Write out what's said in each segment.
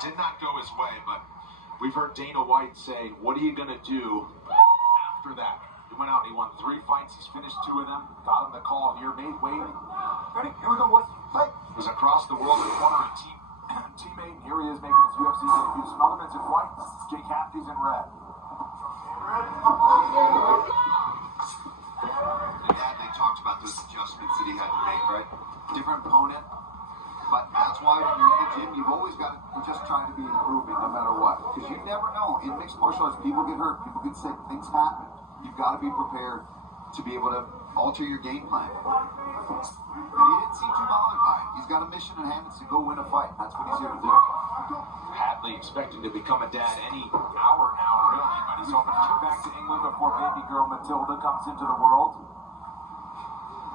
did not go his way, but we've heard Dana White say, what are you going to do after that? He went out and he won 3 fights. He's finished 2 of them. Got him the call here, made Wade. Ready? Here we go, boys. Fight. He's across the world in the corner, a teammate. And here he is making his UFC debut. Smotherman's in white. Jake Hafty's in red. And Hadley talked about those adjustments that he had to make, right? Different opponent. But that's why when you're in the gym, you've always got to just try to be improving no matter what. Because you never know. In mixed martial arts, people get hurt, people get sick, things happen. You've got to be prepared to be able to alter your game plan. And he didn't seem too bothered by it. He's got a mission in hand. It's to go win a fight. That's what he's here to do. Hadley expecting to become a dad any hour now, really. But he's hoping to get back to England before baby girl Matilda comes into the world.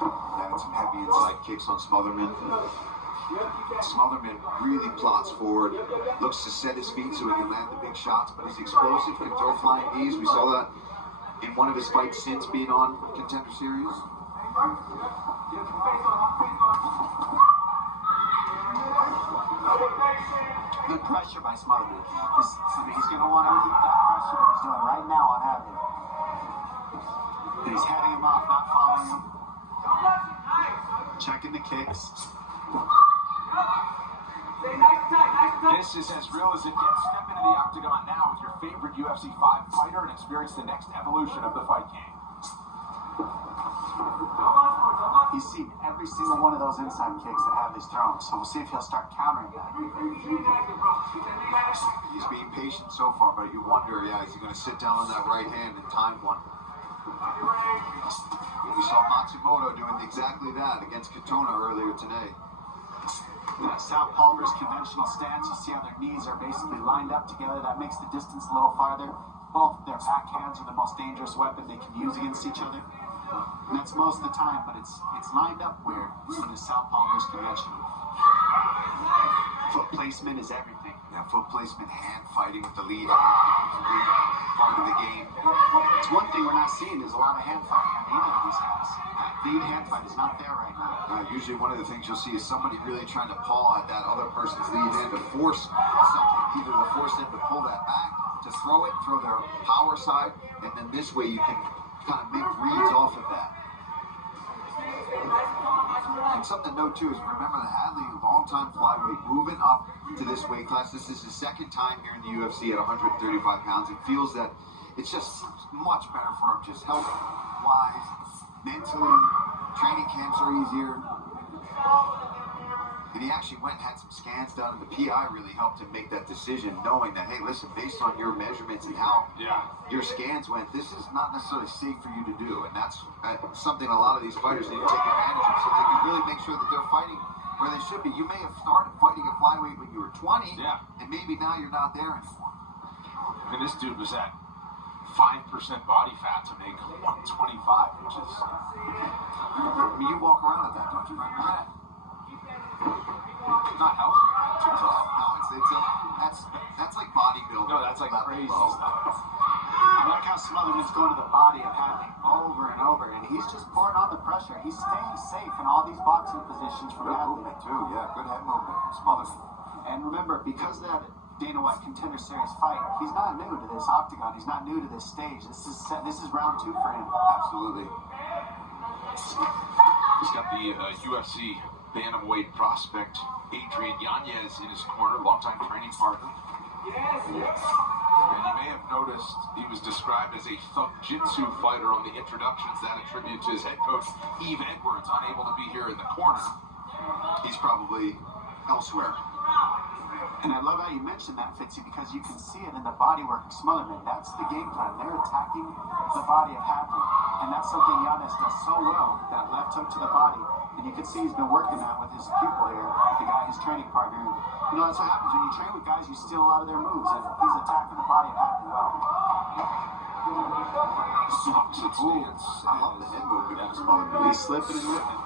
Having some heavy inside kicks on Smotherman. Smotherman really plots forward, looks to set his feet so he can land the big shots, but he's explosive, can throw flying knees. We saw that in one of his fights since being on Contender Series. Good pressure by Smotherman. He's going to want to keep that pressure that he's doing right now on Hadley. And he's heading him off, not following him. Checking the kicks. This is as real as it gets. Step into the octagon now with your favorite UFC 5 fighter and experience the next evolution of the fight game. He's seen every single one of those inside kicks that Hadley's thrown, so we'll see if he'll start countering that. He's being patient so far, but you wonder, is he going to sit down on that right hand and time one? We saw Matsumoto doing exactly that against Katona earlier today. Southpaw versus conventional stance. You see how their knees are basically lined up together. That makes the distance a little farther. Both their backhands are the most dangerous weapon they can use against each other. And that's most of the time, but it's lined up weird when it's Southpaw versus conventional. Foot placement is everything. Yeah, foot placement, hand fighting with the lead part of the game. It's one thing we're not seeing. There's a lot of hand fighting on either of these guys. Lead hand fight is not there right now. Usually one of the things you'll see is somebody really trying to paw at that other person's lead hand to force something, either to force them to pull that back, to throw it, throw their power side, and then this way you can kind of make reads off of that. And something to note too is remember that Hadley, long-time flyweight, moving up to this weight class. This is his second time here in the UFC at 135 pounds. It feels that it's just much better for him, just health-wise, mentally. Training camps are easier. And he actually went and had some scans done, and the PI really helped him make that decision, knowing that, hey, listen, based on your measurements and how your scans went, this is not necessarily safe for you to do. And that's something a lot of these fighters need to take advantage of so they can really make sure that they're fighting where they should be. You may have started fighting at flyweight when you were 20, and maybe now you're not there anymore. And this dude was at 5% body fat to make 125, which is... I mean, you walk around at that, don't you? Right? Not healthy. No, that's like bodybuilding. No, that's like crazy stuff. I like how Smotherman's going to the body of Hadley over and over, and he's just pouring on the pressure. He's staying safe in all these boxing positions from Hadley. Too, good head movement from Smotherman. And remember, because of that Dana White Contender Series fight, he's not new to this octagon. He's not new to this stage. This is round 2 for him. Absolutely. He's got the UFC bantamweight prospect Adrian Yanez in his corner, longtime training partner. And you may have noticed he was described as a thug jitsu fighter on the introductions. That attribute to his head coach, Yves Edwards, unable to be here in the corner. He's probably elsewhere. And I love how you mentioned that, Fitzy, because you can see it in the bodywork of Smotherman. That's the game plan. They're attacking the body of Hadley. And that's something Yanez does so well, that left hook to the body. And you can see he's been working that with his pupil here, the guy, his training partner. And, you know, that's what happens when you train with guys, you steal a lot of their moves. And he's attacking the body of Hadley well. Sucks its stance. I love the head movement from Smotherman. He's slipping and ripping.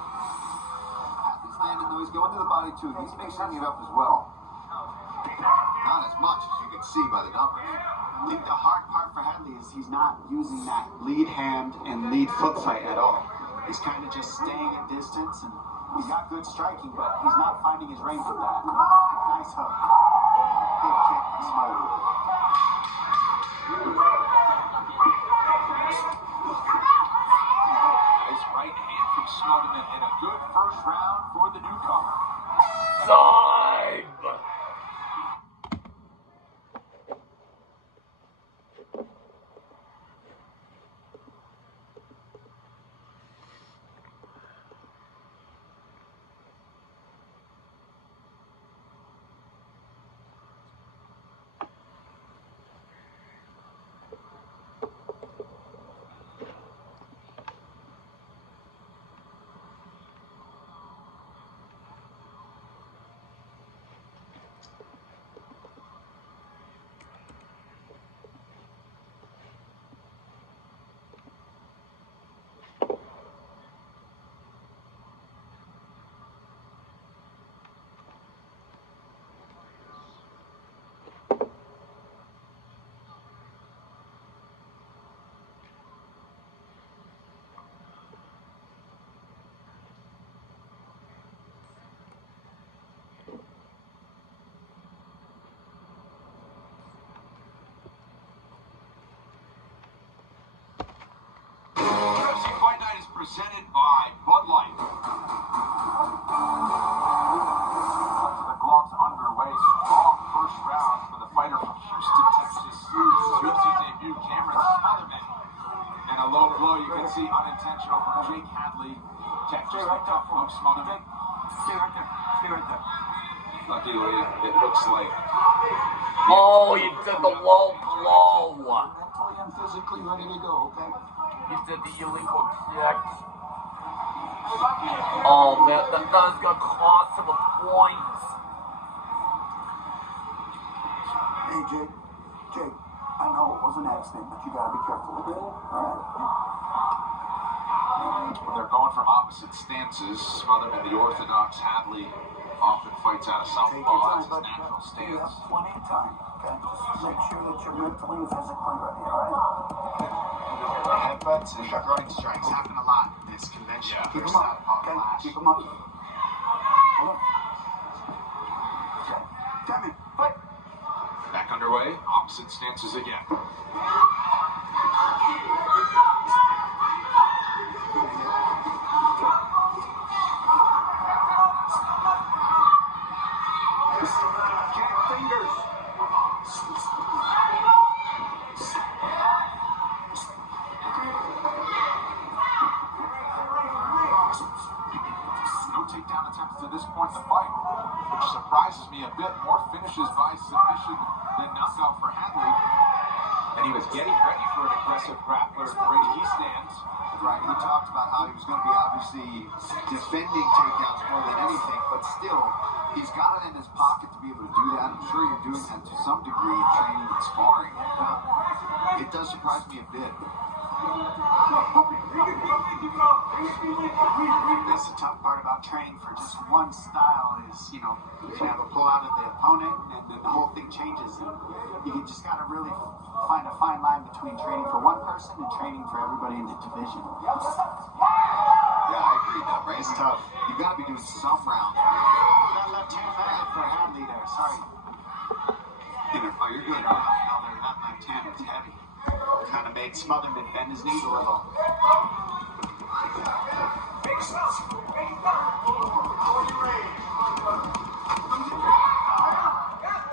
Hadley's landing, though. He's going to the body, too. He's mixing it up as well. Not as much as you can see by the numbers. I think the hard part for Hadley is he's not using that lead hand and lead foot fight at all. He's kind of just staying at distance, and he's got good striking, but he's not finding his range with that. Nice hook. Good see unintentional from Jake Hadley. Tech just picked up from Smotherman. Stay right there. Stay right there. Luckily, it looks like. Oh, he did the low blow. Mentally and physically ready to go, okay? He did the illegal kick. Oh man, that guy's gonna cost him a point. Hey, Jake. Jake, I know it was an accident, but you gotta be careful, okay? Alright? They're going from opposite stances. Smotherman, the orthodox. Hadley often fights out of Take your southpaw. time, That's his but natural you have stance. plenty of time, okay? Just make sure that you're mentally and physically ready, alright? Headbutts and throwing strikes happen a lot in this convention. Yeah. Keep them up, okay? Keep them up. Hold on. Okay. Damn it. Fight. Back underway. Opposite stances again. Fingers. No takedown attempts to this point in the fight, which surprises me a bit. More finishes by submission than knockout for Hadley. And he was getting ready for an aggressive grappler. The way he stands. Right, he talked about how he was going to be obviously defending takedowns more than anything, but still, he's got it in his pocket to be able to do that. I'm sure you're doing that to some degree in training and sparring. It does surprise me a bit. That's the tough part about training for just one style is, you can have a pull out of the opponent and then the whole thing changes. And you just got to really find a fine line between training for one person and training for everybody in the division. Yeah, I agree that, right? It's tough. You got to be doing some rounds. That left hand landed for Hadley there. Sorry. Oh, you're good. No, that left hand was heavy. Kind of made Smotherman bend his knees a little.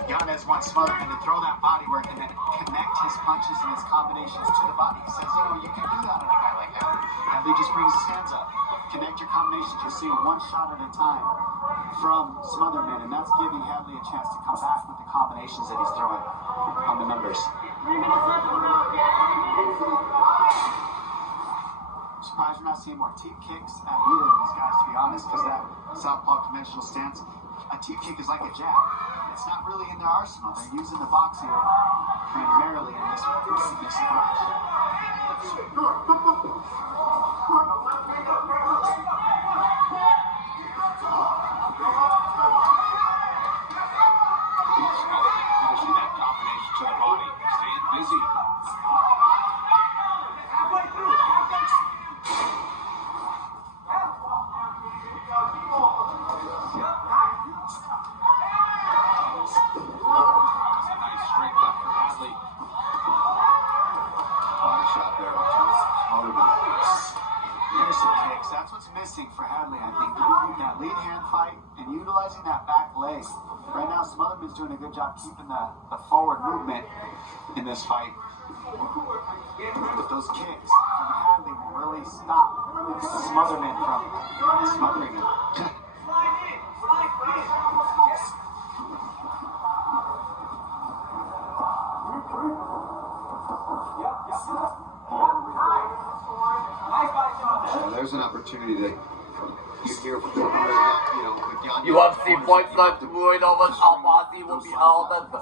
Yanez wants Smotherman to throw that body work and then connect his punches and his combinations to the body. He says, you can do that on a guy like Hadley. Hadley just brings his hands up. Connect your combinations. You're seeing one shot at a time from Smotherman, and that's giving Hadley a chance to come back with the combinations that he's throwing on the numbers. I'm surprised we're not seeing more teep kicks at either of these guys, to be honest, because that southpaw conventional stance, a teep kick is like a jab. It's not really in their arsenal. They're using the boxing primarily in this clash. Finishing that combination to the body. Staying busy. That's what's missing for Hadley, I think. That lead hand fight and utilizing that back leg. Right now, Smotherman's doing a good job keeping the forward movement in this fight. But those kicks from Hadley will really stop Smotherman from smothering him. There's an opportunity that you hear from with Yanez. UFC fights like Floyd over Almazi will be held at the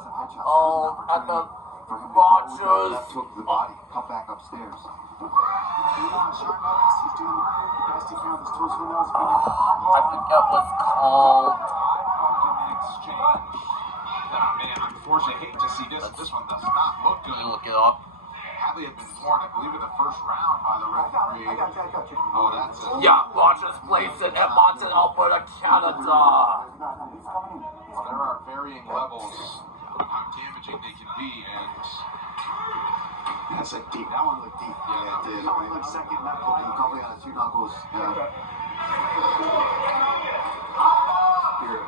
Rogers. Took the body, come back upstairs. Short notice, he's doing the best he can with his tools. Who knows if he can. I forget what's called. Argument exchange. Man, unfortunately, I hate to see this. This one does not look good. Look it up. Hadley had been torn, I believe, in the first round by the referee. I got you. Oh, that's it. Yeah, Rogers placed in Edmonton, Alberta, Canada. Well, there are varying levels of how damaging they can be, and That's a deep. That one looked deep. Yeah, it did. That one looked second knuckle deep. Probably out of two knuckles. Yeah. Here.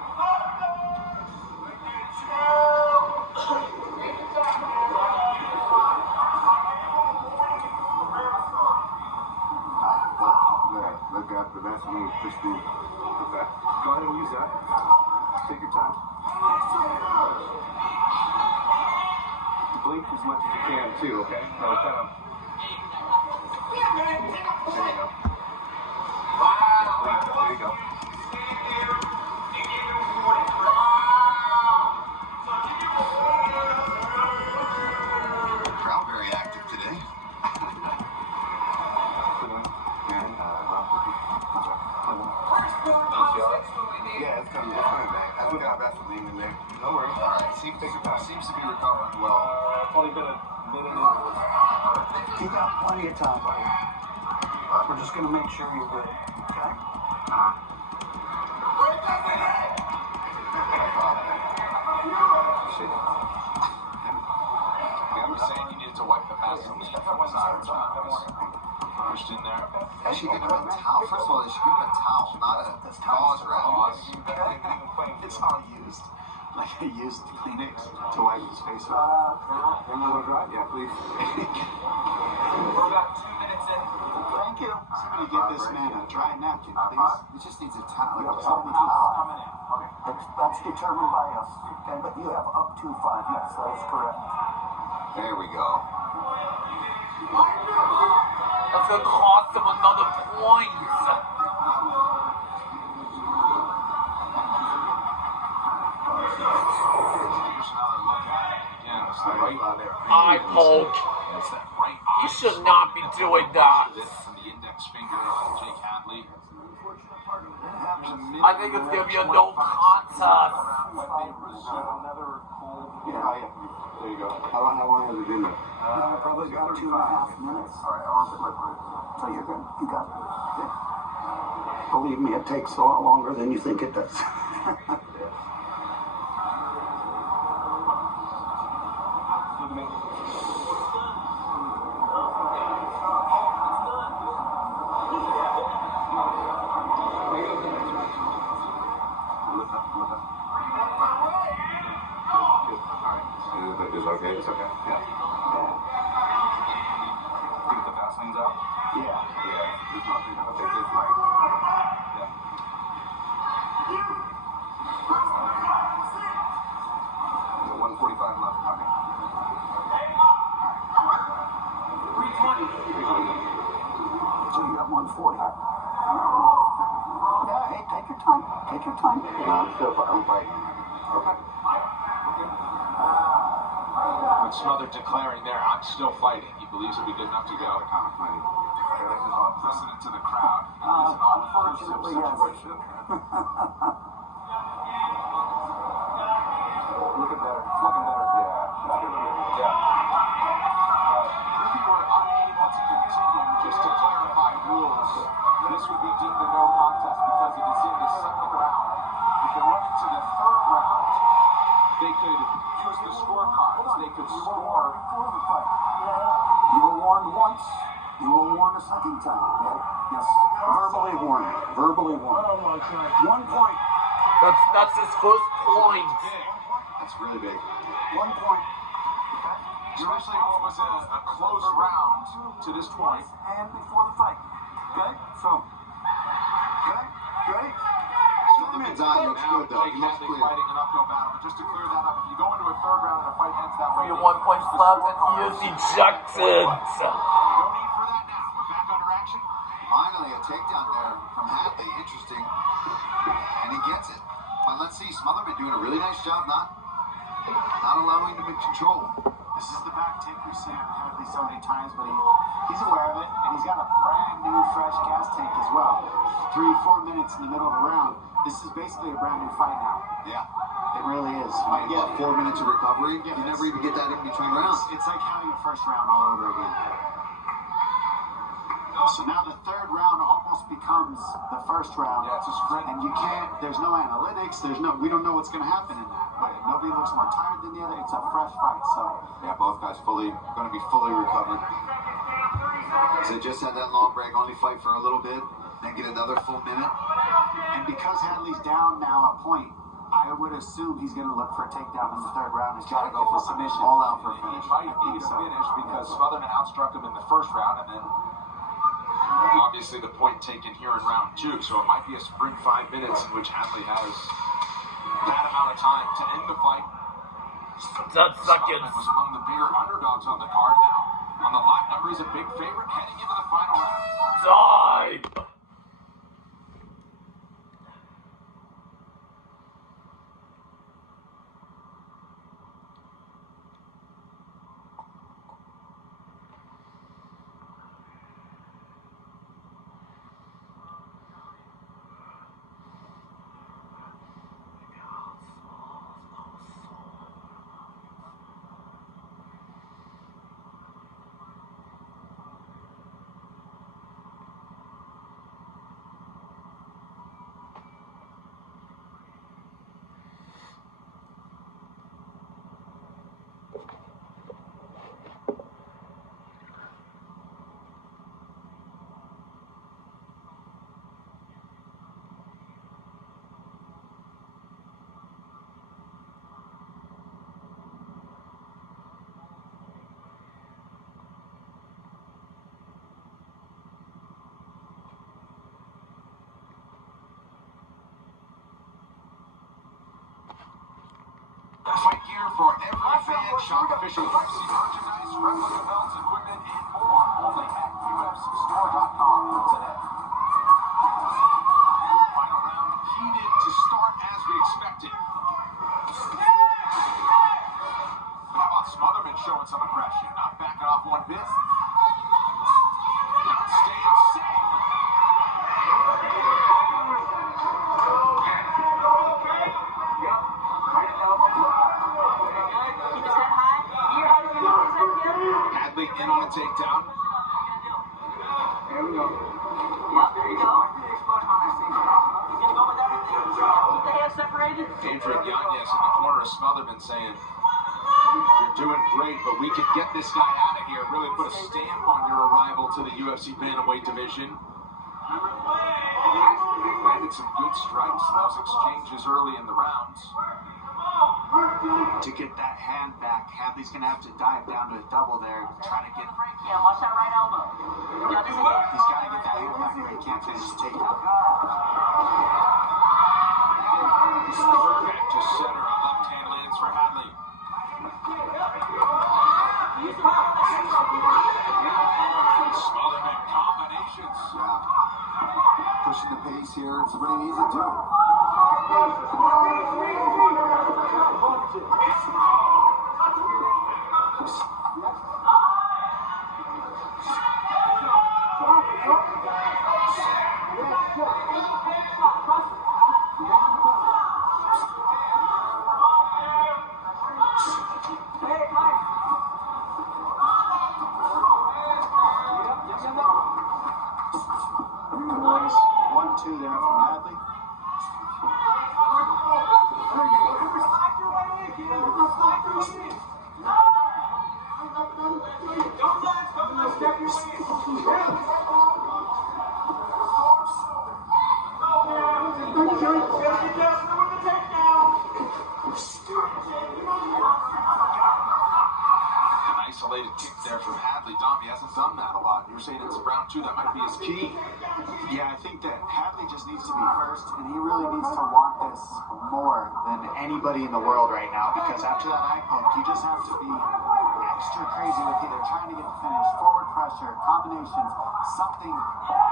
push move. Okay. Go ahead and use that. Take your time. Blink as much as you can too, okay? No, kind of. There you go. Blink. There you go. Crowd very active today. Yeah, it's coming back. I think I've got something in there. No worries. All right. Seems to be recovering well. It's only been a minute into this. You got plenty of time, buddy. We're just gonna make sure you're good. Okay? They were saying you needed to wipe the pass from the side. Pushed in there. They should give him a towel. First of all, they should give him a towel, not a gauze wrap. It's all used. Like I used Kleenex to wipe his face with. Another dry? Yeah, please. We're about 2 minutes in. Thank you. Somebody get this man a dry napkin, please. He just needs a towel. You have 72 coming in. Okay. That's determined by us. Okay, but you have up to 5. Yes, that is correct. There we go. That's gonna cost them another point. Eye poke. You should not be doing that. From the index finger on Jake Hadley. I think it's gonna be a no contest. Yeah. There you go. How long has it been there? Probably about 2.5 minutes. All right, so you're good. You got it. Yeah. Believe me, it takes a lot longer than you think it does. It's okay. It's okay. Yeah. Get the Vaselines out. Yeah. There's nothing. Okay, good. Right. Yeah. 145 left. Okay. 320. So you got 140. Yeah, hey, take your time. Take your time. No, I'm fighting. Okay. With Smothers declaring there, I'm still fighting. He believes he'll be good enough to go. Listening to the crowd. Unfortunately, yes. Looking better. Looking better. Yeah. If he were unable to continue, just to clarify rules, this would be deemed a no contest because it is in the second round. If they went into the third round, they could use the scorecards. They could score. Before the fight. You were warned once. You were warned a second time. Yeah. Yes. Verbally warned. Verbally warned. Oh my God. 1 point. That's his first point. That's really big. 1 point. Especially when it was a close round to this point. And before the fight. Okay? So. Okay? Great. Smotherman's eye looks good though. Jake He looks Hadley clear. fighting an uphill battle, but just to clear that up, if you go into a third round and a fight ends that way, 1 point left and he is ejected. no need for that now. We're back under action. Finally, a takedown there from Hadley. Interesting. And he gets it. But let's see, Smotherman doing a really nice job not allowing him in control. This is the back take we've seen Hadley so many times, but he's aware of it, and he's got a brand new fresh gas tank as well. 3-4 minutes in the middle of the round. This is basically a brand new fight now. Yeah. It really is. You get 4 minutes of recovery. You never even get that in between rounds. It's like having a first round all over again. So now the third round almost becomes the first round. Yeah, it's a sprint. And you can't, there's no analytics, we don't know what's going to happen in that. But nobody looks more tired than the other. It's a fresh fight, so. Yeah, both guys going to be fully recovered. So just had that long break, only fight for a little bit, then get another full minute. And because Hadley's down now a point, I would assume he's going to look for a takedown in the third round. He's got to go for submission. All out for a He finish. might need a finish because Smotherman outstruck him in the first round, and then Obviously, the point taken here in round 2, so it might be a sprint 5 minutes in which Hadley has that amount of time to end the fight. Smotherman was among the bigger underdogs on the card. Now, on the line number, is a big favorite heading into the final round. Time! Fight gear for every fan, shop official UFC merchandise, replica belts, equipment, and more. Only at UFCstore.com today. Final round heated to start as we expected. How about Smotherman showing some aggression, not backing off one bit. Not staying safe. Hadley in on a takedown. Here we go. Yeah, there you go. He's gonna go with everything. Keep the hands separated. Adrian Yanez in the corner of Smotherman saying, "You're doing great, but we could get this guy out of here." Really put a stamp on your arrival to the UFC bantamweight division. Landed some good strikes in those exchanges early in the rounds. To get that hand back, Hadley's going to have to dive down to a double there, try to get... Yeah, watch that right elbow. He's got to get that hand back there. He can't finish his takedown. Back to center, a left hand lands for Hadley. Smotherman combinations. Yeah. Pushing the pace here. It's what he needs to do. Nice 1-2 there from Hadley. An isolated kick there from Hadley. Dom, he hasn't done that a lot. You're saying it's round 2, that might be his key. Yeah, I think that Hadley just needs to be first, and he really needs to want this more than anybody in the world right now, because after that eye poke, you just have to be extra crazy with either trying to get the finish, forward pressure, combinations, something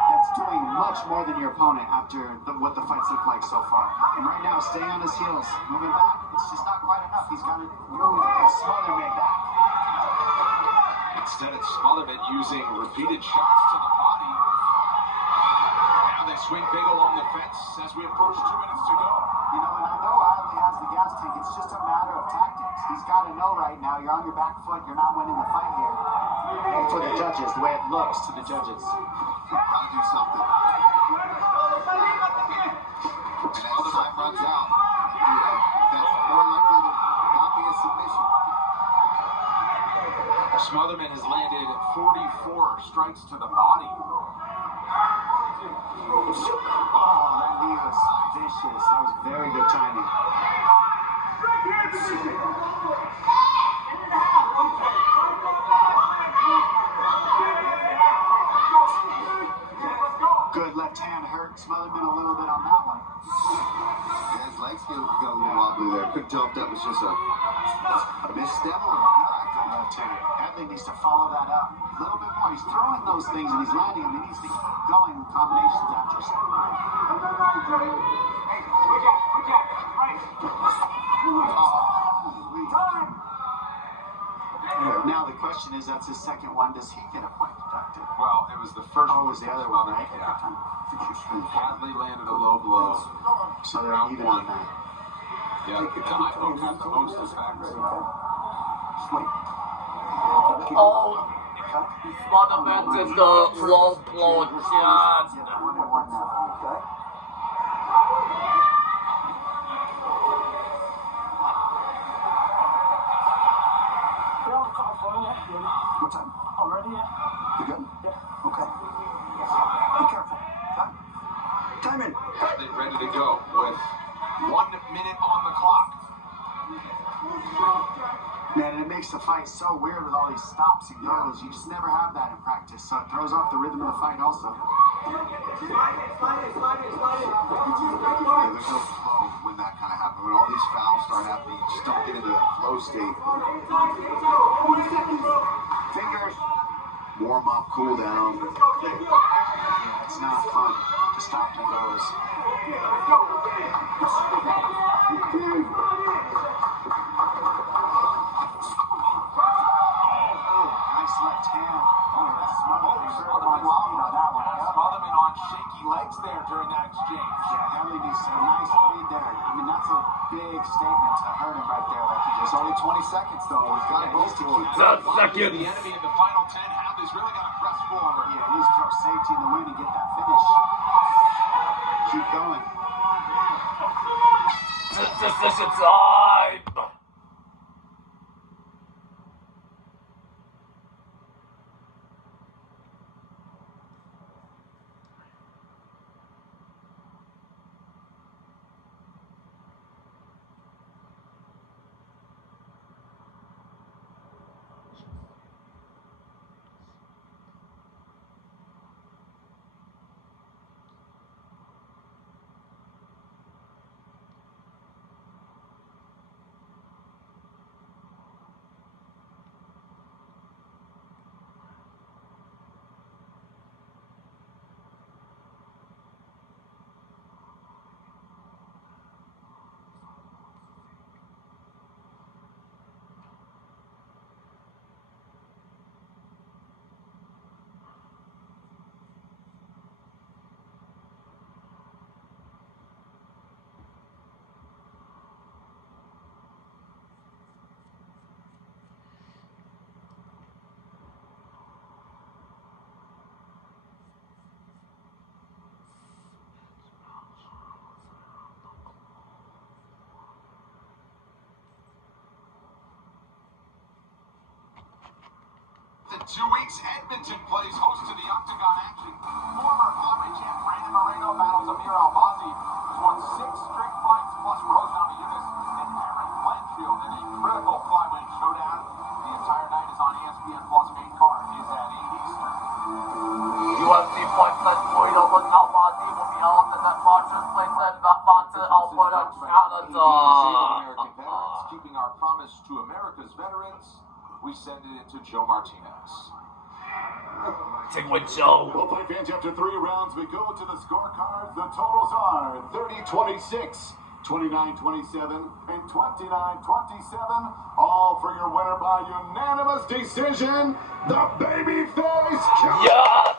that's doing much more than your opponent after what the fights look like so far. And right now, staying on his heels, moving back, it's just not quite enough. He's got to move Smotherman back. Instead, it's Smotherman using repeated shots to the body. Now they swing big along the fence as we approach 2 minutes to go. You know, and I know Hadley has the gas tank. It's just a matter of tactics. He's got to know right now you're on your back foot. You're not winning the fight here. And for the judges, the way it looks to the judges. Gotta do something. And as time runs out, that's more likely to not be a submission. Smotherman has landed 44 strikes to the body. Oh, that knee was vicious. That was very good timing. couldn't tell if that was just a misstep or Hadley needs to follow that up a little bit more. He's throwing those things and he's landing them. He needs to keep going with combinations after. Now the question is, that's his second one. Does he get a point deducted? Well, it was the first Oh, one. it was the other one, right? Yeah. Hadley landed a low blow. So they're even on that. Yeah, the iPhone had the most effects. Oh, fundamented the low blow just. Yeah, 1-1 now. Okay. What time? Already? You good? Yeah. Okay. Be careful. Time in. Hadley ready to go with 1 minute on the clock. Man, and it makes the fight so weird with all these stops and goes. You just never have that in practice, so it throws off the rhythm of the fight also. Yeah, there's no flow when that kind of happens. When all these fouls start happening, you just don't get into that flow state. Fingers. Warm up, cool down. Yeah, it's not fun to stop and goes. Nice left hand. Smotherman on shaky legs there during that exchange. Yeah, Hadley needs a nice lead there. I mean, that's a big statement to hurt him right there. Like he just It's only 20 seconds, though. He's got to go to it. The enemy in the final 10. Hadley's really got to press forward. yeah, at least throw safety in the win and get that finish. Keep going. Decision time. In 2 weeks, Edmonton plays host to the Octagon action. Former flyweight champ Brandon Moreno battles Amir Albazi, who's won 6 straight fights, plus Rose Namajunas and Aaron Blanchfield in a critical flyweight showdown. The entire night is on ESPN Plus. Main card is at 8 Eastern. UFC fight night Moreno vs. Albazi will be held in that Marchers place at Alberta, Alberta, Canada. American veterans, keeping our promise to America's veterans. We send it into Joe Martinez. Take with Joe. Well, fight fans, after 3 rounds, we go to the scorecards. The totals are 30-26, 29-27, and 29-27. All for your winner by unanimous decision, the babyface. Yes!